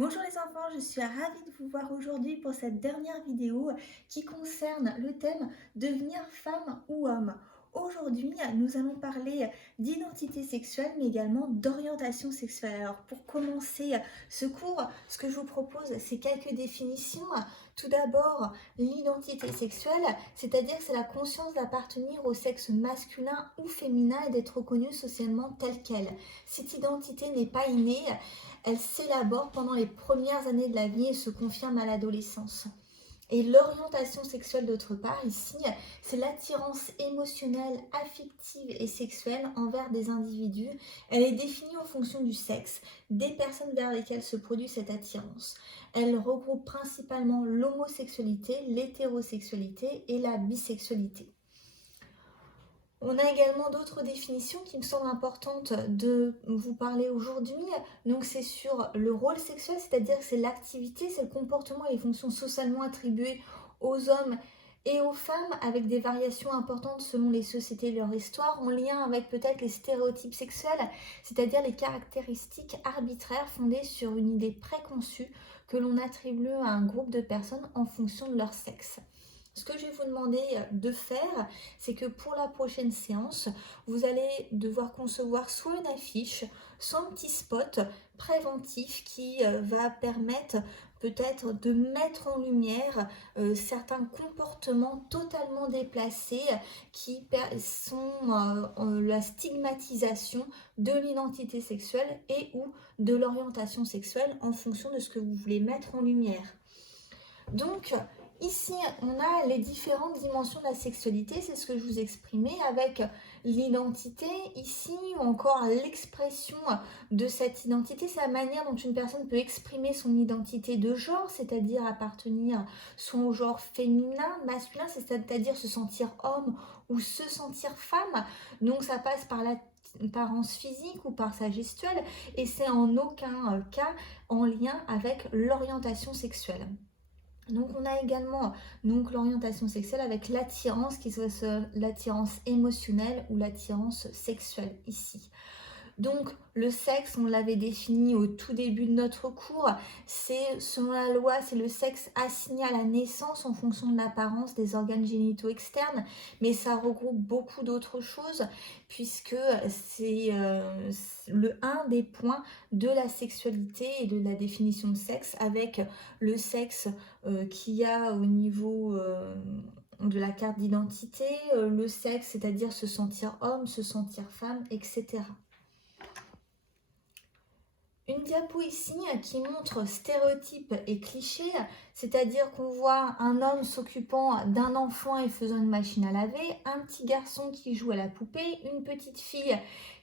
Bonjour les enfants, je suis ravie de vous voir aujourd'hui pour cette dernière vidéo qui concerne le thème devenir femme ou homme. Aujourd'hui, nous allons parler d'identité sexuelle mais également d'orientation sexuelle. Alors pour commencer ce cours, ce que je vous propose, c'est quelques définitions. Tout d'abord, l'identité sexuelle, c'est-à-dire que c'est la conscience d'appartenir au sexe masculin ou féminin et d'être reconnue socialement telle qu'elle. Cette identité n'est pas innée. Elle s'élabore pendant les premières années de la vie et se confirme à l'adolescence. Et l'orientation sexuelle d'autre part, ici, c'est l'attirance émotionnelle, affective et sexuelle envers des individus. Elle est définie en fonction du sexe, des personnes vers lesquelles se produit cette attirance. Elle regroupe principalement l'homosexualité, l'hétérosexualité et la bisexualité. On a également d'autres définitions qui me semblent importantes de vous parler aujourd'hui. Donc c'est sur le rôle sexuel, c'est-à-dire que c'est l'activité, c'est le comportement et les fonctions socialement attribuées aux hommes et aux femmes, avec des variations importantes selon les sociétés et leur histoire, en lien avec peut-être les stéréotypes sexuels, c'est-à-dire les caractéristiques arbitraires fondées sur une idée préconçue que l'on attribue à un groupe de personnes en fonction de leur sexe. Ce que je vais vous demander de faire, c'est que pour la prochaine séance, vous allez devoir concevoir soit une affiche, soit un petit spot préventif qui va permettre peut-être de mettre en lumière certains comportements totalement déplacés qui sont la stigmatisation de l'identité sexuelle et ou de l'orientation sexuelle en fonction de ce que vous voulez mettre en lumière. Donc, ici, on a les différentes dimensions de la sexualité, c'est ce que je vous exprimais avec l'identité ici, ou encore l'expression de cette identité, c'est la manière dont une personne peut exprimer son identité de genre, c'est-à-dire appartenir soit au genre féminin, masculin, c'est-à-dire se sentir homme ou se sentir femme. Donc ça passe par l'apparence physique ou par sa gestuelle, et c'est en aucun cas en lien avec l'orientation sexuelle. Donc on a également l'orientation sexuelle avec l'attirance, qui soit l'attirance émotionnelle ou l'attirance sexuelle ici. Donc le sexe, on l'avait défini au tout début de notre cours, c'est selon la loi, c'est le sexe assigné à la naissance en fonction de l'apparence des organes génitaux externes, mais ça regroupe beaucoup d'autres choses puisque c'est un des points de la sexualité et de la définition de sexe, avec le sexe qu'il y a au niveau de la carte d'identité, le sexe, c'est-à-dire se sentir homme, se sentir femme, etc. Une diapo ici qui montre stéréotypes et clichés, c'est-à-dire qu'on voit un homme s'occupant d'un enfant et faisant une machine à laver, un petit garçon qui joue à la poupée, une petite fille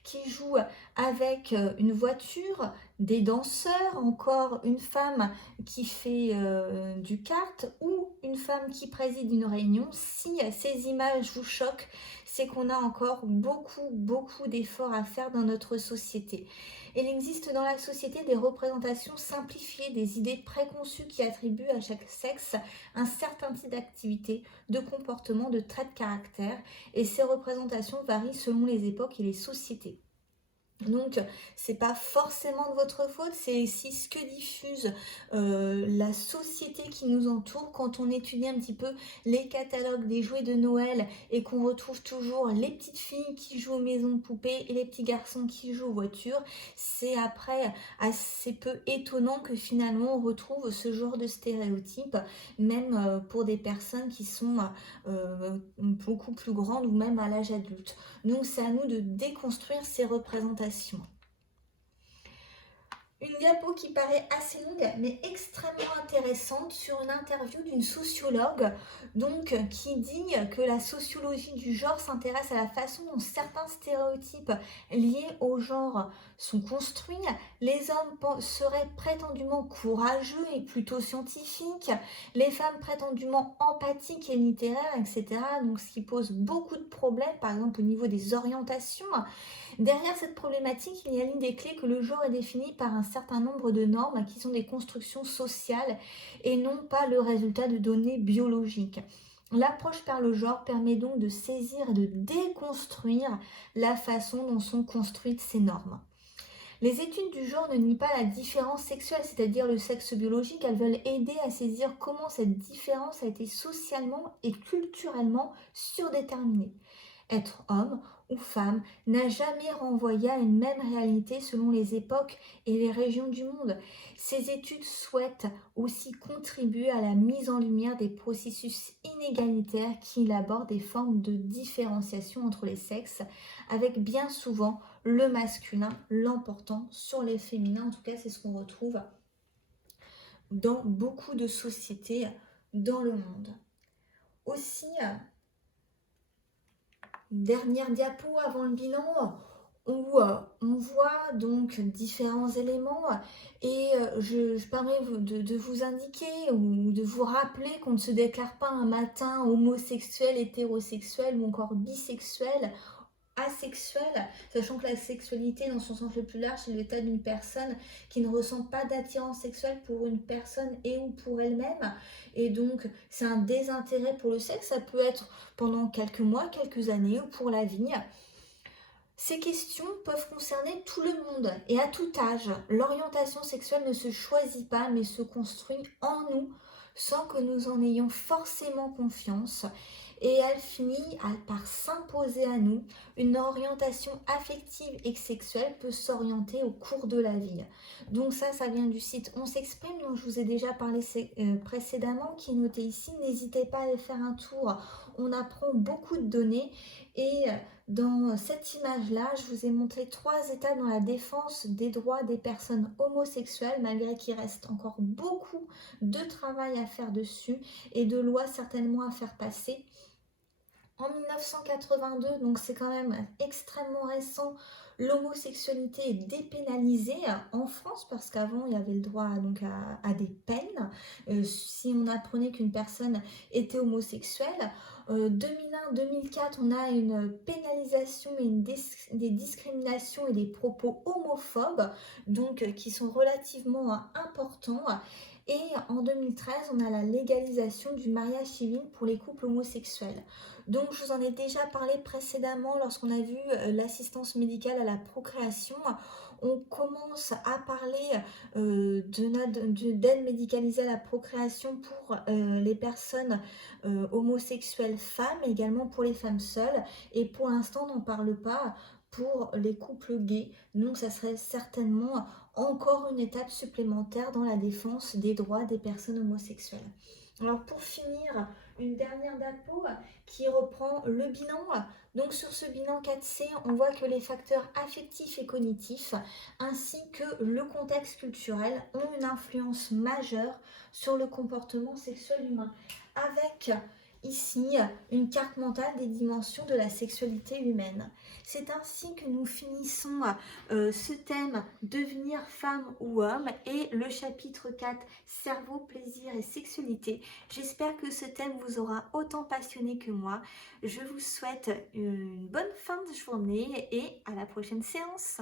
qui joue avec une voiture, des danseurs, encore une femme qui fait du kart ou une femme qui préside une réunion. Si ces images vous choquent, c'est qu'on a encore beaucoup d'efforts à faire dans notre société. Il existe dans la société des représentations simplifiées, des idées préconçues qui attribuent à chaque sexe un certain type d'activité, de comportement, de traits de caractère, et ces représentations varient selon les époques et les sociétés. Donc, c'est pas forcément de votre faute, c'est aussi ce que diffuse la société qui nous entoure. Quand on étudie un petit peu les catalogues des jouets de Noël et qu'on retrouve toujours les petites filles qui jouent aux maisons de poupées et les petits garçons qui jouent aux voitures, c'est après assez peu étonnant que finalement on retrouve ce genre de stéréotypes, même pour des personnes qui sont beaucoup plus grandes ou même à l'âge adulte. Donc c'est à nous de déconstruire ces représentations. Une diapo qui paraît assez longue mais extrêmement intéressante sur une interview d'une sociologue qui dit que la sociologie du genre s'intéresse à la façon dont certains stéréotypes liés au genre sont construits. Les hommes seraient prétendument courageux et plutôt scientifiques, les femmes prétendument empathiques et littéraires, etc. Donc ce qui pose beaucoup de problèmes, par exemple au niveau des orientations. Derrière cette problématique, il y a l'une des clés que le genre est défini par un certain nombre de normes qui sont des constructions sociales et non pas le résultat de données biologiques. L'approche par le genre permet donc de saisir et de déconstruire la façon dont sont construites ces normes. Les études du genre ne nient pas la différence sexuelle, c'est-à-dire le sexe biologique. Elles veulent aider à saisir comment cette différence a été socialement et culturellement surdéterminée. Être homme ou femme n'a jamais renvoyé à une même réalité selon les époques et les régions du monde. Ces études souhaitent aussi contribuer à la mise en lumière des processus inégalitaires qui élaborent des formes de différenciation entre les sexes, avec bien souvent le masculin l'emportant sur les féminins. En tout cas, c'est ce qu'on retrouve dans beaucoup de sociétés dans le monde. Aussi, dernière diapo avant le bilan, où on voit donc différents éléments et je permets de vous indiquer ou de vous rappeler qu'on ne se déclare pas un matin homosexuel, hétérosexuel ou encore bisexuel, asexuel, sachant que la sexualité dans son sens le plus large c'est l'état d'une personne qui ne ressent pas d'attirance sexuelle pour une personne et ou pour elle-même, et donc c'est un désintérêt pour le sexe. Ça peut être pendant quelques mois, quelques années ou pour la vie. Ces questions peuvent concerner tout le monde et à tout âge. L'orientation sexuelle ne se choisit pas mais se construit en nous sans que nous en ayons forcément confiance, et elle finit par s'imposer à nous. Une orientation affective et sexuelle peut s'orienter au cours de la vie. Donc ça vient du site On s'exprime dont je vous ai déjà parlé précédemment, qui est noté ici. N'hésitez pas à aller faire un tour, on apprend beaucoup de données. Et dans cette image-là, je vous ai montré 3 étapes dans la défense des droits des personnes homosexuelles, malgré qu'il reste encore beaucoup de travail à faire dessus et de lois certainement à faire passer. En 1982, donc c'est quand même extrêmement récent, l'homosexualité est dépénalisée en France, parce qu'avant il y avait le droit donc à des peines si on apprenait qu'une personne était homosexuelle. 2001-2004, on a une pénalisation et des discriminations et des propos homophobes, donc qui sont relativement importants. Et en 2013, on a la légalisation du mariage civil pour les couples homosexuels. Donc je vous en ai déjà parlé précédemment lorsqu'on a vu l'assistance médicale à la procréation. On commence à parler d'aide médicalisée à la procréation pour les personnes homosexuelles femmes, et également pour les femmes seules. Et pour l'instant, on n'en parle pas pour les couples gays. Donc ça serait certainement encore une étape supplémentaire dans la défense des droits des personnes homosexuelles. Alors pour finir, une dernière diapo qui reprend le bilan. Donc sur ce bilan 4C, on voit que les facteurs affectifs et cognitifs ainsi que le contexte culturel ont une influence majeure sur le comportement sexuel humain, avec ici une carte mentale des dimensions de la sexualité humaine. C'est ainsi que nous finissons ce thème devenir femme ou homme et le chapitre 4 cerveau, plaisir et sexualité. J'espère que ce thème vous aura autant passionné que moi. Je vous souhaite une bonne fin de journée et à la prochaine séance.